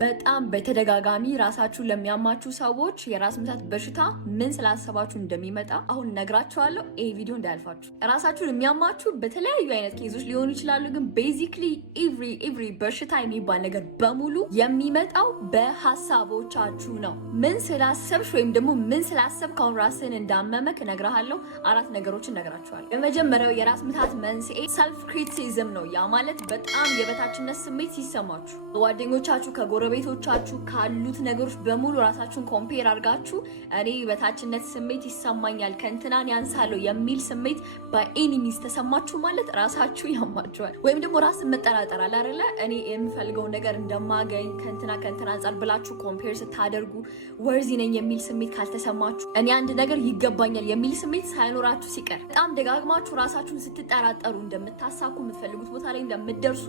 በጣም በተደጋጋሚ ራሳችሁን ለሚያማችሁ ሰዎች የራስ ምታት በሽታ ምን ስላሰባችሁ እንደሚመጣ አሁን ነግራችኋለሁ። ይሄ ቪዲዮ እንዳያልፋችሁ። ራሳችሁን የሚያማችሁ በተለያዩ አይነት ኬዞች ሊሆኑ ይችላሉ፣ ግን ቤዚክሊ ኤቭሪ በሽታ የሚባል ነገር በሙሉ የሚመጣው በሐሳቦቻችሁ ነው። ምን ስላሰብሽ ወይም ደግሞ ምን ስላሰብክ አሁን ራስን እንዳመመክ እነግርሃለሁ። 4 ነገሮችን እነግራችኋለሁ። የመጀመሪያው የራስ ምታት መንስኤ ሰልፍ ክሪቲሲዝም ነው። ያ ማለት በጣም የበታችነት ስሜት ሲሰማችሁ ጓደኞቻችሁ ከጎረቤቶቻችሁ ካሉት ነገሮች በሙሉ ራሳችሁን ኮምፔር አድርጋችሁ እኔ በታችነት ስሜት ይሰማኛል ከእንትናን ያንሳለሁ የሚል ስሜት በኤኒሚስ ተሰማችሁ ማለት ራሳችሁ ያማችኋል። ወይም ደግሞ ራስን መጠራጠር አለ አይደለ? እኔ የምፈልገው ነገር እንደማገኝ ከእንትና አንጻር ብላችሁ ኮምፔር ስታደርጉ ወርዚ ነኝ የሚል ስሜት ካልተሰማችሁ፣ እኔ አንድ ነገር ይገባኛል የሚል ስሜት ሳይኖራችሁ ሲቀር፣ በጣም ደጋግማችሁ ራሳችሁን ስትጠራጠሩ እንደምታሳኩ የምትፈልጉት ቦታ ላይ እንደምትደርሱ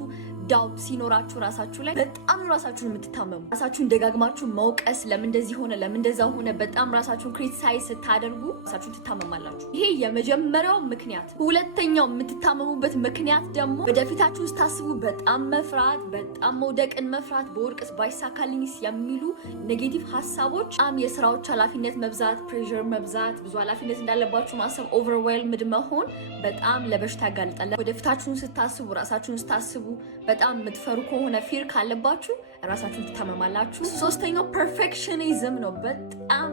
ዳውት ሲኖራችሁ ራሳችሁ ላይ በጣም ራሳችሁን የምትታመሙ፣ ራሳችሁን ደጋግማችሁ መውቀስ ለምን እንደዚህ ሆነ ለምን እንደዛ ሆነ በጣም ራሳችሁን ክሪቲሳይዝ ስታደርጉ ራሳችሁን ትታመማላችሁ። ይሄ የመጀመሪያው ምክንያት። ሁለተኛው የምትታመሙበት ምክንያት ደግሞ ወደፊታችሁ ስታስቡ በጣም መፍራት፣ በጣም መውደቅን መፍራት፣ በወድቅስ ባይሳካልኝስ የሚሉ ኔጌቲቭ ሀሳቦች፣ በጣም የስራዎች ኃላፊነት መብዛት፣ ፕሬሸር መብዛት፣ ብዙ ኃላፊነት እንዳለባችሁ ማሰብ፣ ኦቨርዌልምድ መሆን በጣም ለበሽታ ያጋልጣል። ወደፊታችሁን ስታስቡ ራሳችሁን ስታስቡ በጣም የምትፈሩ ከሆነ ፊር ካለባችሁ ራሳችሁን ትታመማላችሁ። ሶስተኛው ፐርፌክሽኒዝም ነው። በጣም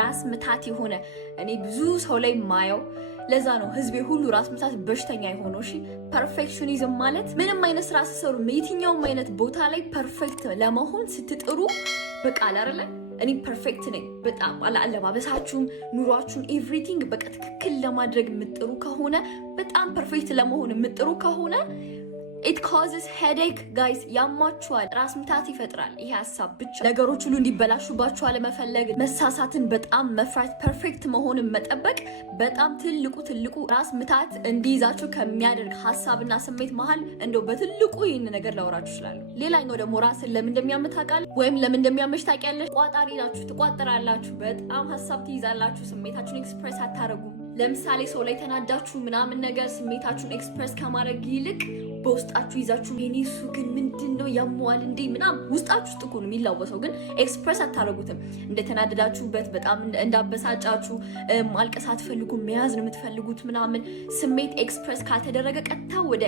ራስ ምታት የሆነ እኔ ብዙ ሰው ላይ ማየው፣ ለዛ ነው ህዝቤ ሁሉ ራስ ምታት በሽተኛ የሆነው። እሺ ፐርፌክሽኒዝም ማለት ምንም አይነት ስራ ስትሰሩ የትኛውም አይነት ቦታ ላይ ፐርፌክት ለመሆን ስትጥሩ በቃ አይደለ እኔ ፐርፌክት ነኝ በጣም አለባበሳችሁም፣ ኑሯችሁም ኤቭሪቲንግ በቃ ትክክል ለማድረግ የምጥሩ ከሆነ በጣም ፐርፌክት ለመሆን የምጥሩ ከሆነ it causes headache guys፣ ያማችኋል፣ ራስ ምታት ይፈጥራል። ይሄ ሐሳብ ብቻ ነገሮች ሁሉ እንዲበላሹባችሁ አለመፈለግ፣ መሳሳትን በጣም መፍራት፣ ፐርፌክት መሆንን መጠበቅ በጣም ትልቁ ራስ ምታት እንዲይዛችሁ ከሚያደርግ ሐሳብና ስሜት መሃል እንደው በትልቁ ይህን ነገር ላወራችሁ እችላለሁ። ሌላኛው ደግሞ ራስን ለምን እንደሚያምት ታውቃለህ ወይም ለምን እንደሚያመሽ ታውቂያለሽ? ቋጣሪ ናችሁ፣ ትቋጥራላችሁ፣ በጣም ሐሳብ ትይዛላችሁ፣ ስሜታችሁን ኤክስፕሬስ አታረጉም። ለምሳሌ ሰው ላይ ተናዳችሁ ምናምን ነገር ስሜታችሁን ኤክስፕሬስ ከማድረግ ይልቅ በውስጣችሁ ይዛችሁ እሱ ግን ምንድነው ያሟል እንዴ ምናምን ውስጣችሁ ውስጥ እኮ ነው የሚላወሰው፣ ግን ኤክስፕሬስ አታረጉትም። እንደተናደዳችሁበት በጣም እንዳበሳጫችሁ ማልቀስ አትፈልጉም፣ መያዝ ነው የምትፈልጉት ምናምን። ስሜት ኤክስፕሬስ ካልተደረገ ቀጥታ ወደ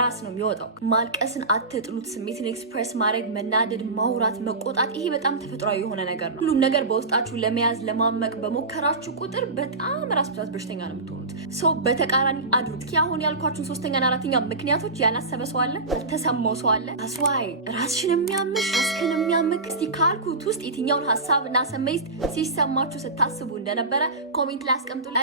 ራስ ነው የሚወጣው። ማልቀስን አትጥሉት። ስሜትን ኤክስፕሬስ ማድረግ፣ መናደድ፣ ማውራት፣ መቆጣት ይሄ በጣም ተፈጥሯዊ የሆነ ነገር ነው። ሁሉም ነገር በውስጣችሁ ለመያዝ ለማመቅ በሞከራችሁ ቁጥር በጣም ራስ ምታት በሽተኛ ነው የምትሆኑት። ሰው በተቃራኒ አድሩት። አሁን ያልኳችሁን 3ኛና 4ኛ ምክንያቶች ያላሰበ ሰው አለ፣ ያልተሰማው ሰው አለ። አስዋይ ራስሽን የሚያምሽ ራስሽን የሚያምክ እስቲ ካልኩት ውስጥ የትኛውን ሐሳብና ስሜት ሲሰማችሁ ስታስቡ እንደነበረ ኮሜንት ላይ አስቀምጡልኝ።